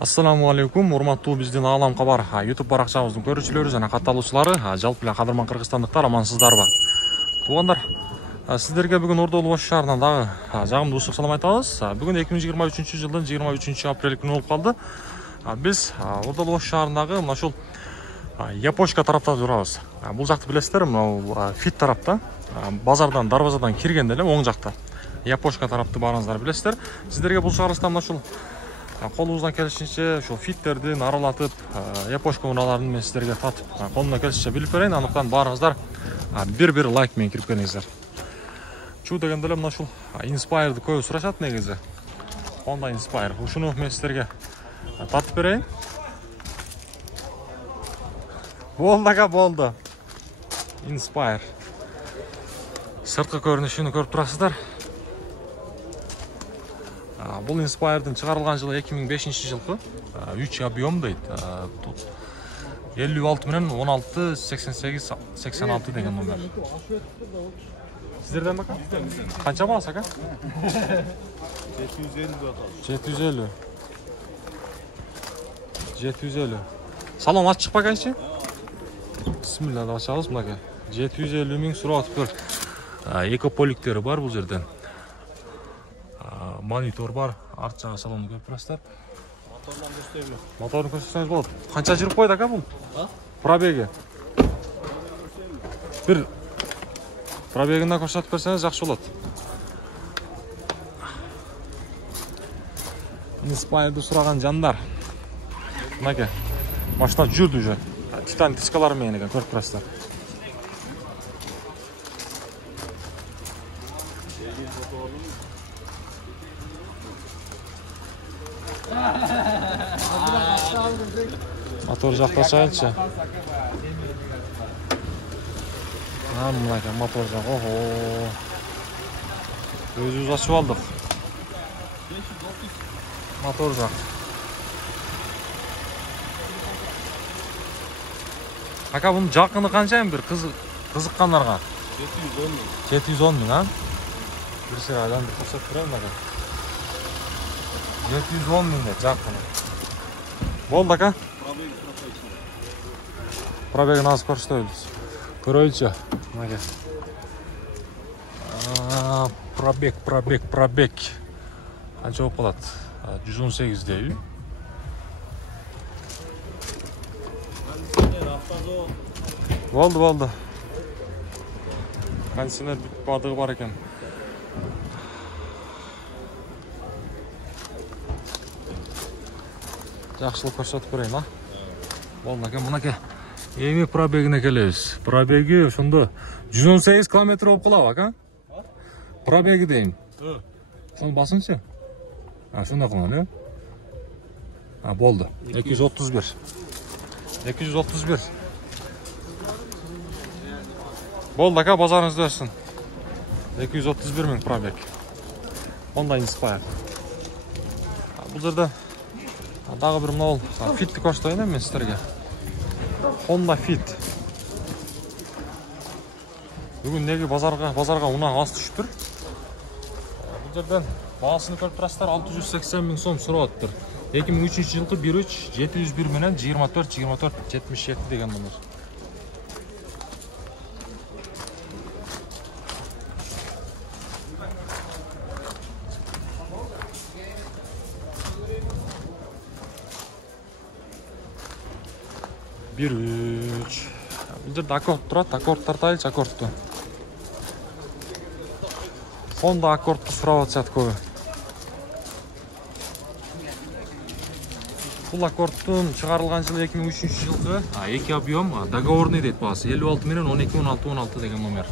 Ассаламу алейкум, урматтуу биздин Аалам Кабар YouTube баракчабыздын көрүүчүлөрү жана катталуучулары, жалпы эле кадырман кыргызстандыктар, амансыздарбы? Туугандар, сиздерге бүгүн Ордолу Ош шаарынан дагы жагымдуу ысык салам айтабыз. Бүгүн 2023-жылдын 23-апрель күнү болуп калды. Биз Ордолу Ош шаарындагы мына ушул Япошка тарапта турабыз. Бул жакты билесиздер, мына Фит тарапта, базардан, дарбазадан киргенде эле оң жакта. Япошка тарапты баарыңыздар билесиздер. Сиздерге бул чыгарылышта мына ушул колубуздан келишинче ушул фиттердин аралатып, Япошка унааларын мен сиздерге татып, колумдан келишинче билип берейин. Андыктан баарыңыздар бир лайк менен кирип келиңиздер. Чу дегенде эле мына ушул Inspire'ды көбү сурашат негизи. Honda Inspire. Ушуну мен сиздерге татып берейин. Болду. Inspire. Сырткы көрүнүшүн көрүп турасыздар. Бул Inspire'дын чыгарылган жылы 2005-жылкы 3 объем дейт. 56 менен 16 88 86 деген номер. Сиздерден бака? Канча баасы ака? 750. 750. Салон ачык багажчы? Бисмилла, да ачабыз мынакей. 750 миң суратып көр. Экополиктери бар бул жерден. Монитор бар, арт жағы салонды көрүп турасыздар. Моторун көрсөтсөңүз болот. Канча жүрүп койду ака бул? Пробеги. Бир пробегине көрсөтүп берсеңиз жакшы болот. Inspire'ды сураган жандар. Мынакей. Машина жүрдү уже. Титан дискалары менен экен, көрүп турасыздар. Мотор жакта чайынчы. Мынакей мотор жак. Ого. Өзүбүз ачып алдык. Мотор жак. Ака бунун жакыны канча бир кызыккандарга? 710 миң, а? Бир сыйга айландырып көрсөтүп берейин ака. 710 миңде жакыны. Болду ака. Пробегин азып көрсөтөбүз. Көрөйүнчү. Мынакей. Пробег. Канча болуп калат? 118 дейби. Болду. Кондиционер бүтүп бардыгы бар экен. Жакшылык көрсөтүп берейин, а? Болду ака, мынакей. Эми пробегине келебиз. Пробеги ошондо 118 км болуп калабы, ака? Пробеги дейм. Соны басынчы. Ошондой кылган, э? Болду. 231. Болду ака, базарыңызды берсин. 231 миң пробег. Honda Inspire. Бул жерде дагы бир мына Fit'ти көрсөтөйүн мен сиздерге. Honda Fit. Бүгүн неге базарга унаа аз түшүптүр. Бул жерден баасын көрүп турасыздар, 680 миң сом сураттыр. 2003-жылкы 13 701 менен 24 77 деген номер. Бул жерде аккорд турат, аккорд тартайынчы аккордту. Honda аккордту сурап атышат көбү. Бул аккордтун чыгарылган жылы 2003-жылкы 2 объем, договорный дейт баасы. 56 менен 12 деген номер.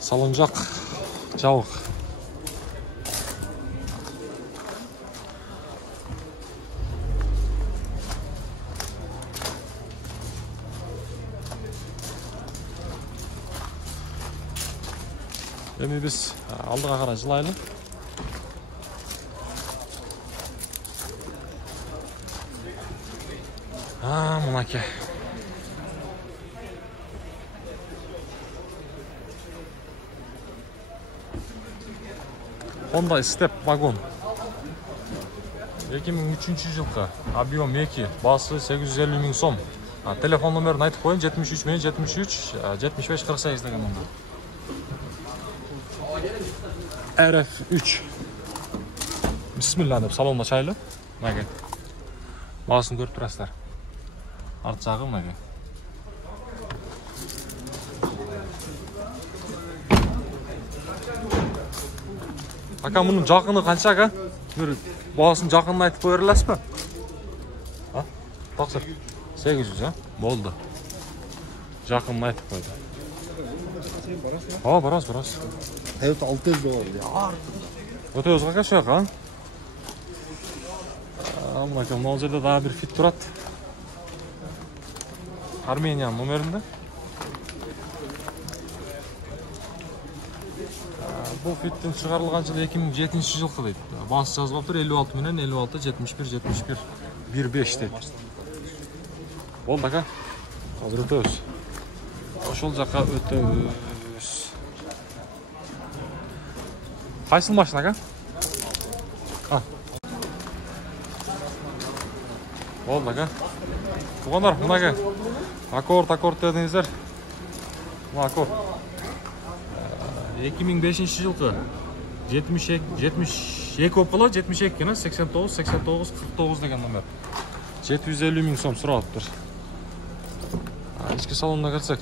Салон жак жабык. Эми биз алдыга карай жылайлы. Мынакей. Honda Step вагон. 2003 жылқы, объем 2, басы 850 000 сом. Телефон номерін айтып қойын, 73 мен 73 75 48 деген номер. RF3. Бисмилла деп салонда шайлы. Мәге. Басын көріп тұрасыздар. Арт жағы мәге. Ака, мұның жақыны қанша, ака? Басын жақынын айтып қойырыласыз ба? Тақсыр. 800, болды. Жақынын айтып қойды. Барас. Hayat 600 dolar ya. Өте өзға қаша қа? Мына жерде дағы бір фит тұрады. Армения номерінде. Бұл фиттен шығарылған жылы 2007 жылқы дейді. Басы жазылып тұр 56 менен 56 71 15 дейді. Болды ака. Қазір өтөбүз. Ошол жаққа өтөбүз. Қайсыл машина ака? Болды ака. Туғандар, мынаға аккорд дедіңіздер. Мына аккорд. 2005 жылқы 72 опқылы 72 кені 89 49 деген номер. 750 000 сом сұрап тұр. Ішкі салонына кірсек.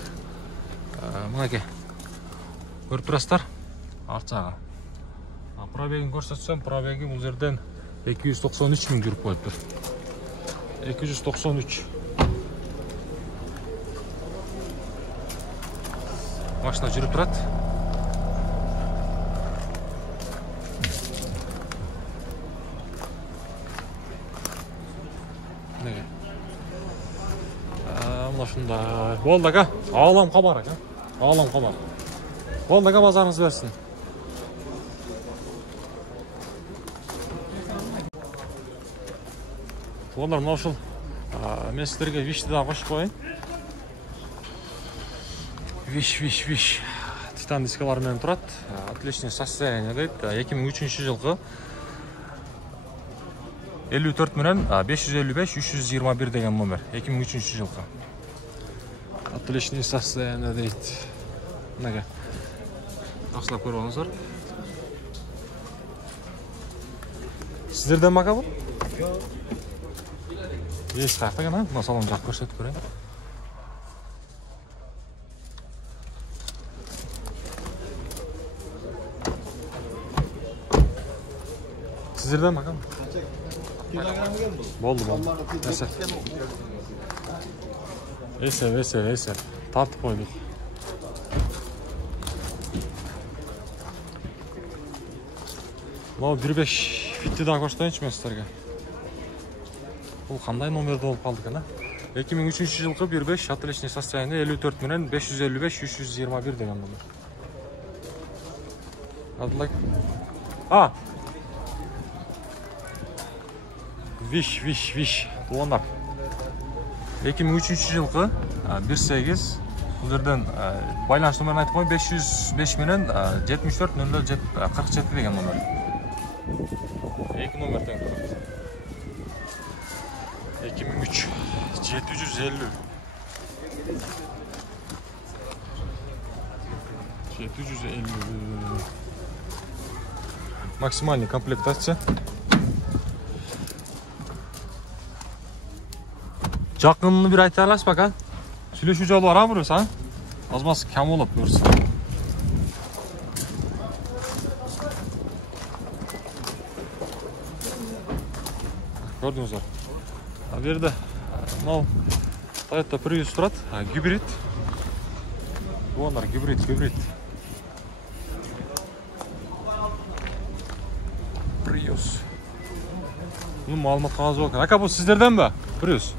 Мынаға. Көріп тұрасыздар. Арт жағы. Пробегін көрсетсем, пробегі бұл жерден 293 000 жүріп қойып тұр. 293. Машина жүріп тұрады. Неге? Мұна шында. Болды ака. Алам қабар ака. Болды ака, базарыңыз берсін. Олар мынау шыл мен сіздерге вишті да қошып қойын. Виш. Титан дискалармен тұрады. Отличное состояние дейді. 2003 жылғы 54 менен 555 321 деген номер. 2003 жылғы. Отличное состояние дейді. Неге? Ақсылап көріп алыңыздар. Сіздерден мақа бұл? Есть қаяқта ғана, мұна салон жақ көрсетіп көрейін. Сіздерден мақа? Болды. Есеп. Тартып қойдық. Мынау 1.5 фитті да көрсетейінші мен сіздерге. Бұл қандай номерді болып қалды кәна? 2003 жылқы 1.5 отличный состояние 54 менен 555 321 деген номер. Адлайк. Виш. Туғандар. 2003 жылқы 1.8. Бұл жерден байланыс номерін айтып қойын 505 менен 74 47 деген номер. 2 номерден көреді. 2003 750 максимальный комплектация. Жақынını bir ayta alасыз ба ака? Сүйлөшүү жолу бар бирөөс, азмасы кем болуп көрсө. Көрдүңүздөр. Bu yerdə Toyota Prius тұрады, гибрид. Onlar гибрид. Prius. Bunun malumat қағазы бар. Ака, бұл сіздерден бе? Prius.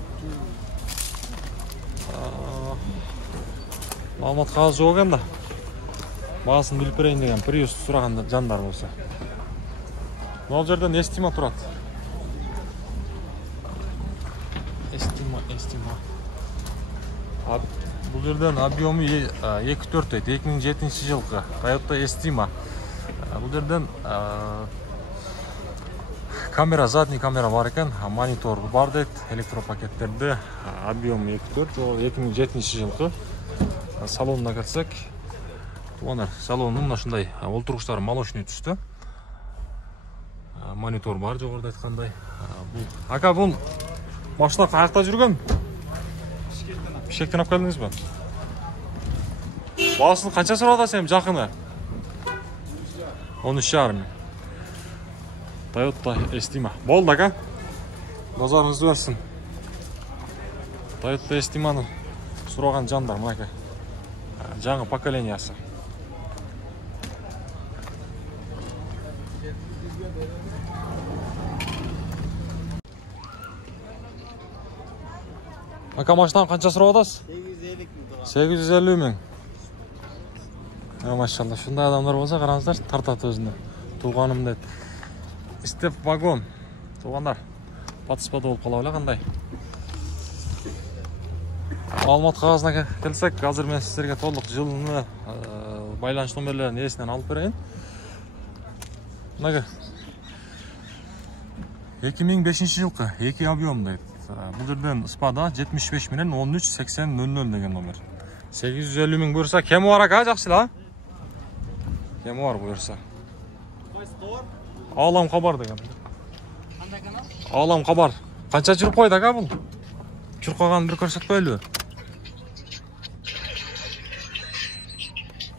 Маlumat қағазы жоқ екен да. Бағасын біліп берейін деген Prius сұраған жандар болса. Бұл жерден Estima тұрады. Estima. Бұл жерден объемы 2.4 дейді, 2007 жылғы Toyota Estima. Бұл жерден Kamera, задний камера бар екен, монитор бар дейді, электропакеттерді, объем 2.4, ол 2007 жылғы. Салонына кірсек, туғандар, салонның мынашындай олтырғыштары молочный түсті. Монитор бар, жоғарыда айтқандай. Ака, бұл машина қаяқта жүрген? Бішкектен алып келдіңіз бе? Бағасын қанша сұрады сен жақыны? 13,5. Toyota Estima. Болды, ака. Базарыңызды берсін. Toyota Estimаны сұраған жандар, мұнаке. Жаңа поколениясы. Ака, машинаны қанша сұрап отырсыз? 850 мың. Машалла, шындай адамдар болса, қараңыздар, тартады өзіне. Туғаным деді. Степ вагон. Туғандар, патыспады болып қалауылы қандай. Малымат қағазына келсек, қазір мен сіздерге толық жылыны байланыш номерлерін есінен алып берейін. Мұнағы 2005 жылқы, 2 объем дейді. Бұл жерден спада 75 менен 13-80-00 деген номер. 850 мың бұрса, кемі бар ака, жақсыла? Кемі бар бұйырса. Алам қабар деген. Алам қабар. Қанша жүріп қойды ака бұл? Жүріп қойған бір көрсетпейлі.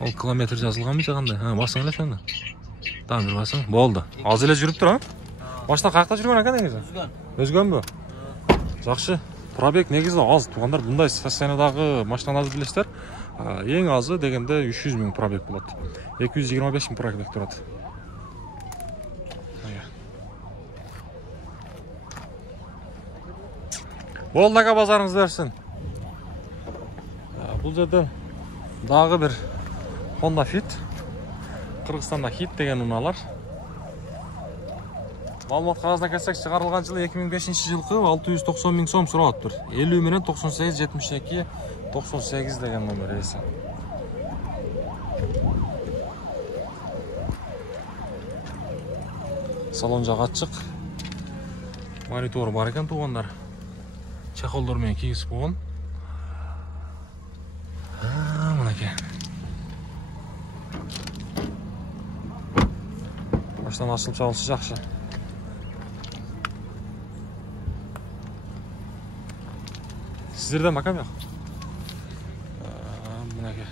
Ол километр жазылған ме жағандай? Басың әлі шаңда? Там бір басың. Болды. Аз еле жүріп тұр, Машина қаяқта жүрген ака негізі? Өзген бі? Жақшы. Пробег негізі аз. Туғандар бұндай состояниедағы машиналарды білесіздер. Ең азы дегенде 300 мың пробег болады. 225 мың пробег тұрады. Болды ака, базарыңызды берсін. Бұл жерден дағы бір Honda Fit. Қырғызстанда Hit деген ұналар. Малымат қағазына келсек, шығарылған жылы 2005 жылқы 690 мың сом сұрап тұр. 50 менен 98-72-98 деген номер есі. Салон жағы açық. Монитор бар екен туғандар. Чақолдармен киіз болған. Мұнеке. Баштан ашылып шағылсы жақшы. Сіздерден бақам яқ? Мұнеке.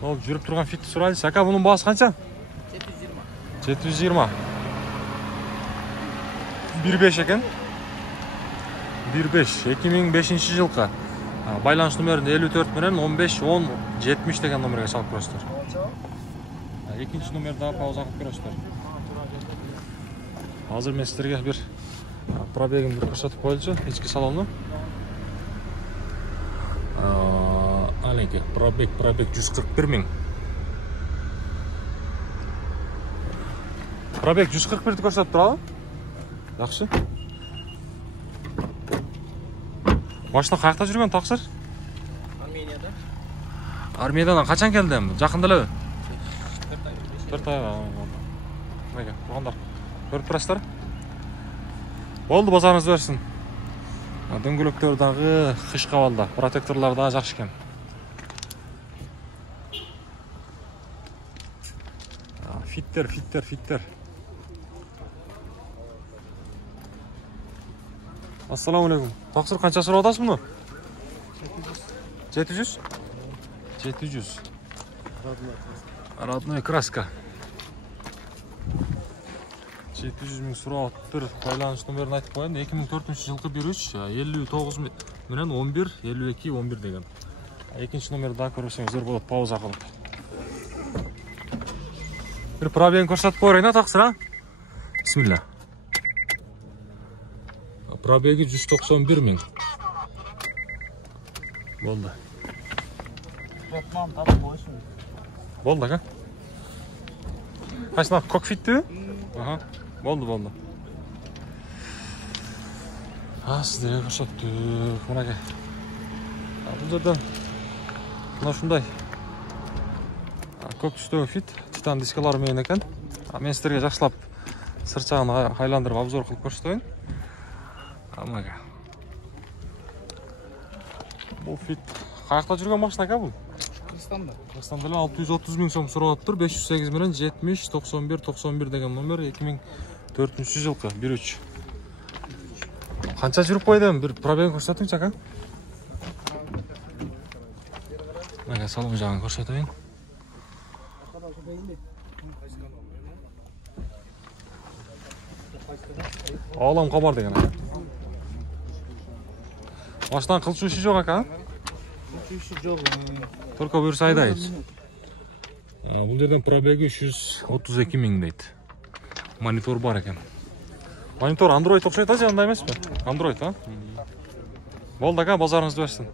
Ол жүріп тұрған фитті сұрайлыз. Ака, бұның бағасы қанша? 720. 1.5 екен. 1.5. 2005 жылқы. Байланыш номерінде 54 менен 15-10-70 деген номерге салып көрістер. Екінші номерді пауза қып көрістер. Азыр мен сіздерге бір пробегім бір көрсетіп қойылшы. Ечкі салонны. Аленке, пробег 141 мың. Пробег 141-ді көрсетіп тұрады. Жақсы. Машина қаяқта жүрген тақсыр? Арменияда. Армениядан қачан келдім? Жақындылы? 4 айға. Неге, тұрғандар. Көріп тұрасыздар? Болды, базарыңызды берсін. Дөңгелектердағы қыш қабалда, протекторларда жақшы екен. Фиттер. Ассаламу алейкум. Тақсыр қанша сұрап отырсыз мұны? 700? 700. Родной краска. 700 мың сұрап тұр. Байланыш номерін айтып қойын. 2004 жылқы 1.3, 59 менен 11, 52, 11 деген. Екінші номерді да көрсеңіздер болады, пауза қылып. Bir пробегін көрсетіп қойырайын, тақсыр, Бисмилля. Пробеги 191 мың. Болды. Болды, ака? Қайсына, кокфитті? Болды. Сіздерге көрсеттік. Мұнаке. Бұл жерден мына шындай көк түстегі фит, титан дискаларымен екен. Мен сіздерге жақсылап сырт жағын айландырып обзор қылып көрсетейін. Мынага. Бұл фит қаяқта жүрген машина ка бұл? Қырғызстанда. Қырғызстанда 630 000 сом сұралып тұр. 508 менен 70 91 деген номер 2004 жылқы 1.3. Қанша жүріп қойды? Bir пробегін көрсетіңізші ака. Мына салон жағын көрсетейін. Алам қабар деген ака. Машинаның қылшушы жоқ ака? Қылшушы жоқ. Только бұйырса айдайды. Бұл жерден пробегі 332 000 дейді. Монитор бар екен. Монитор Android оқшайды же андай емес пе? Android, а? Болды ака, базарыңызды берсін.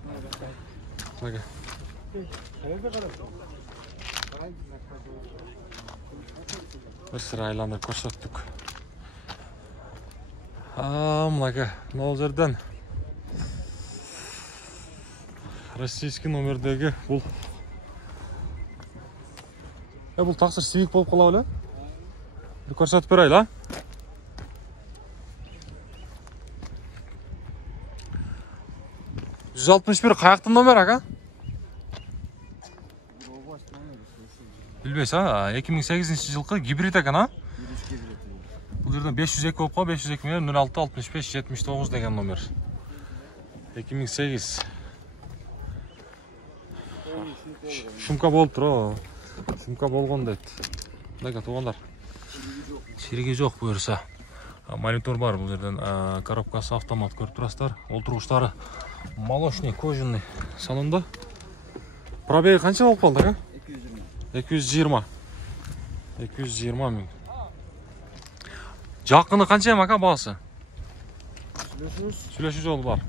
Бір сірі айландырып көрсеттік. Мына ол жерден российский номердегі бұл бұл тақсыр Civic болып қала өлі? Bir көрсетіп берейді, а? $161 қаяқтың номер, ака? Білбейсіз, а? 2008 жылқы гибрид екен, а? Бұл жерден 502 болып қала, 502 мен 06 65 79 деген номер. 2008. Шумка болып тұр, шумка болған дейді. Дайға туғандар. Шеріге жоқ бұйырса. Монитор бар бұл жерден. Коробкасы автомат көріп тұрасыздар. Отырғыштары молочный, кожаный салонда. Пробегі қанша болып қалды, ака? 220. 220 мың. Жақыны қанша ем, ака, бағасы? Сүйлешу жолы бар.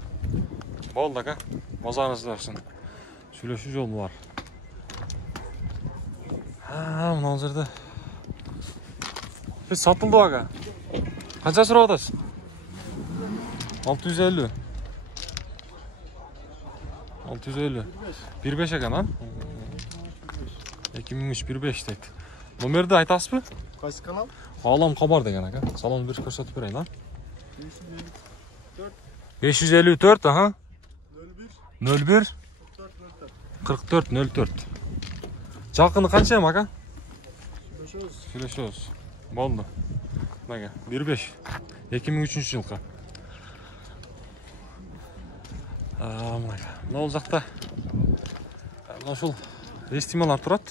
Болды, ака. Базарыңызды берсін. Сүйлешу жолы бар. Мына ол жерде. Біз сатылды, ака. Қанша сұрап атасыз? 650. 650. 1.5 екен, а? 2003 1.5 дейді. Номерді айтасыз бі? Қайсы канал? Алам қабар деген, ака. Салон бір көрсетіп берейін, а? 554, аха. 01 44 04. Жақыны қанша ем, ака? Сүйлешеміз. Болды. Мына 1.5. 2003 жылқы. Мына ол жақта шул естималар тұрады.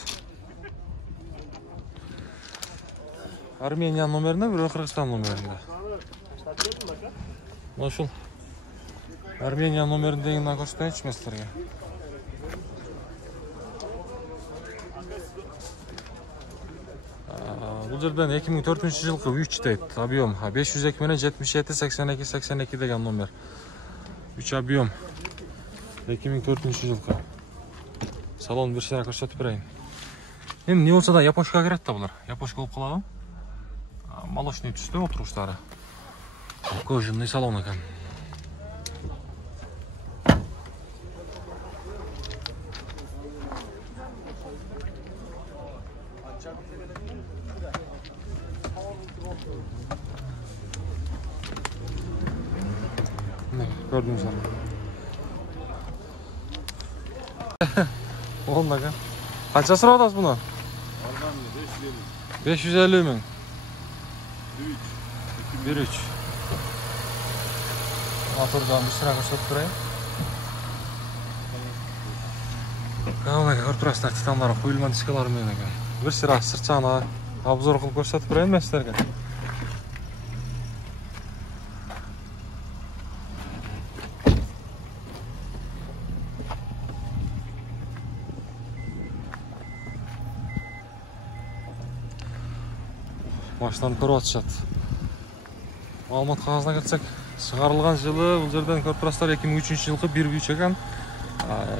Армения номерінде, бір Қырғызстан номерінде. Мына шул Армения номеріндегі көрсетейінші местерге. Бұл жерден 2004 жылқы 3 дейді, объем. 502 менен 77 82 82 деген номер. 3 объем. 2004 жылқы. Салон бір сірі көрсетіп берейін. Енді не болса да япошка кереді та бұлар. Япошка болып қалады. Молочный түсті отырғыштары. Кожаный салон екен. Gördüğünüz gibi. Oldu aga. Kaça sıra odası buna? 550 mi? 1.3. Motordan bir sıra koşup durayım. Kalmaga korpuraslar titanları koyulma diskaları mı aga? Bir sıra sırtçağına obzor kılıp koşup durayım mı sizlerge? Машинаны көріп атышат. Алмат қағазына кетсек, шығарылған жылы бұл жерден корпорастар 2003 жылғы 1.3 екен.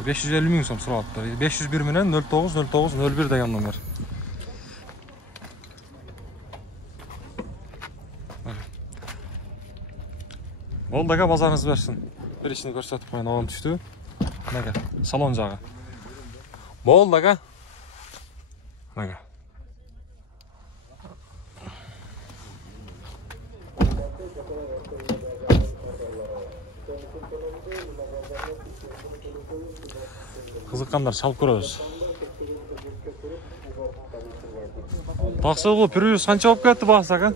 550 000 сом сұрап атты. 501 менен 09 09 01 деген номер. Болды аға, базарыңыз берсін. Bir ішini көрсетіп қойын, оған түсті. Неге? Салон жағы. Болды аға. Неге? Кызыккандар чалып көрөбүз. Таксы бул пирюс канча болуп кетти баасы ака?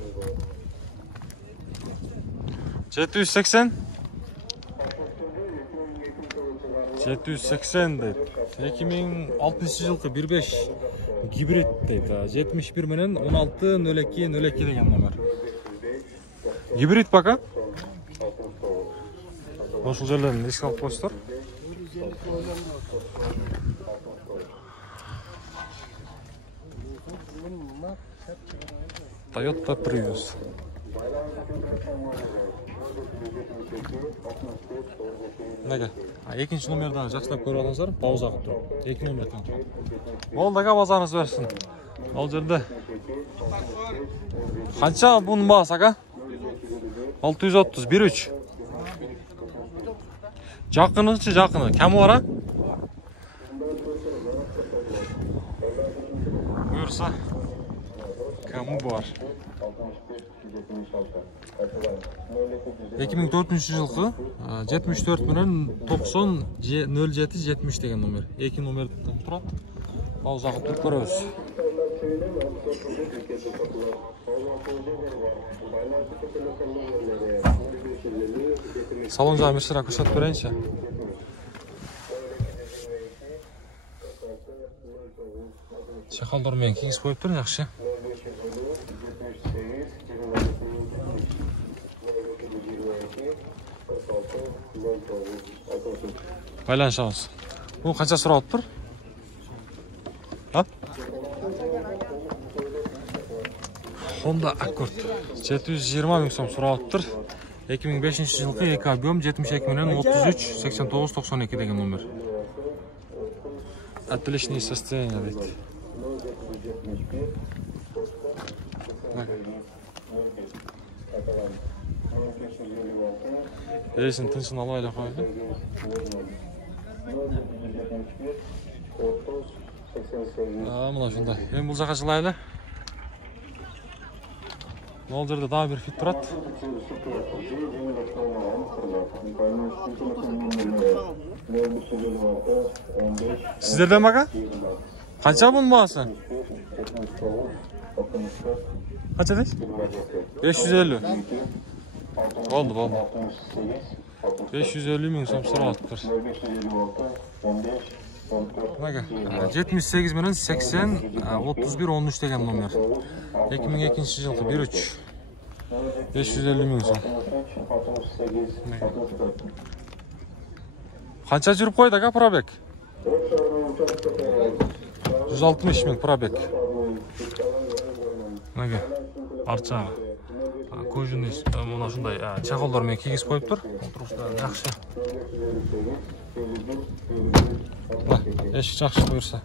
780. 780 дейт. 2006 жылкы 1.5 гибрид дейт. 71 менен 16.02.02 деген номер. Гибрид бака? Ошол жерлерин эске алып коесуздар. Toyota Prius. Nega? Экинчи номерди жакшылап көрүп алыңыздар, паузага туруп. Эки номер экен. Болду ага, базарыңыз берсин. Ал жерде канча бунун баасы ага? 630 1.3. Жакынычы жакыны. Кем бар а? Буюрса кему бар? 2004 жылкы 74 менен 90 07 70 деген номер. Эки номер турат. Паузага туруп көрөбүз. Салон жагын бир сыра көрсөтүп берейинчи. Чехалдар менен кеңиз коюптур, жакшы. Байланышабыз. Бул канча сурап тур? А? Honda Accord 720 миң сом сурап тур. 2005 жылкы 2 объем 72 менен 33 89 92 деген номер. Отличное состояние дейт. Эсин тынчын албай эле коелу. Мына ушундай. Эми бул жака жылайлы. Ол жерде дагы бир фит турат. Сиздерден бака? Канча бунун баасы? Канча дейт? 550. Болду. 550 миң сом сурап атыптыр. 78 менен 80 31 13 деген номер. 2002 жылкы 1.3 550 миң сом. Канча жүрүп койду ага пробег? 160 миң пробег. Неге? Арча. Кожаный, мына ушундай чахолдор менен кийгиз коюптур. Отурушта жакшы. Эшик жакшы буюрса.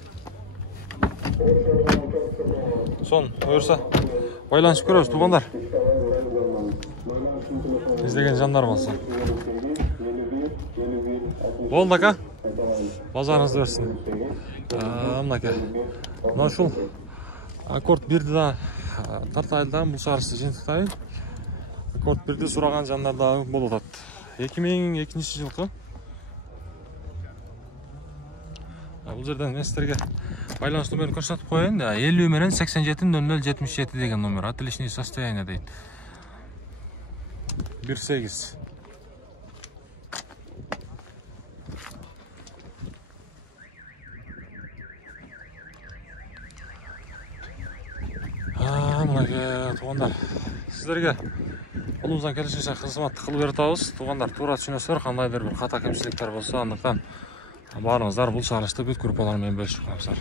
Сон буюрса байланышып көрөбүз туугандар. Издеген жандар болсо. Болду ака. Базарыңыз берсин. Мынакей. Мына ушул Accord 1-ди да тартайлдан бул шаарысы жыйынтыктайын. Accord 1-ди сураган жандар да болуп атат. 2002 жылкы. Бул жерден сиздерге байланыш номерин көрсөтүп коеюн. 50 менен 87 0077 деген номер. Отличное состояние дейт. 1.8. Мынакей туугандар. Сиздерге колубуздан келишинче кызматты кылып берип атабыз. Туугандар, туура түшүнөсүздөр, кандайдыр бир ката кемчиликтер болсо, андыктан баарыңыздар бул чыгарылышты бүт группалар менен бөлүшүп коюңуздар.